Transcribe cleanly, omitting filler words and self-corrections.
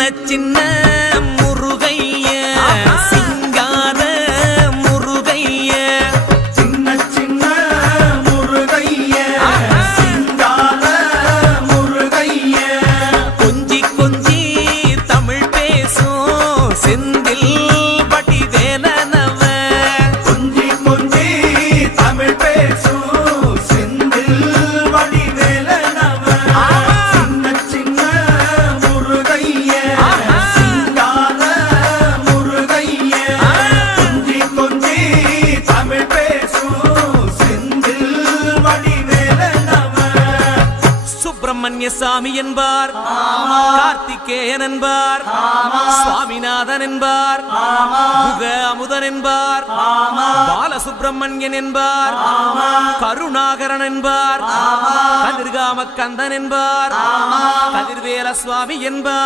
சின்ன முருகைய சிங்கார முருகைய சின்ன சின்ன முருகைய சிங்கார முருகைய கொஞ்சி கொஞ்சி தமிழ் பேசும் செந்தில் வடிவேலனவ கொஞ்சி கொஞ்சி தமிழ் பேசும் செந்தில் வடிவேலனவ சின்ன சின்ன முருகைய சிங்கார முருகைய கொஞ்சி கொஞ்சி தமிழ் பேசும் செந்தில் வடிவேலனவ சுப்பிரமணிய சாமி என்பார், கார்த்திகேயன் என்பார், சுவாமிநாதன் என்பார், முக அமுதன் என்பார், பாலசுப்பிரமணியன் என்பார், கருணாகரன் என்பார், கதிர்காம கந்தன் என்பார், கதிர்வேல சுவாமி என்பார்.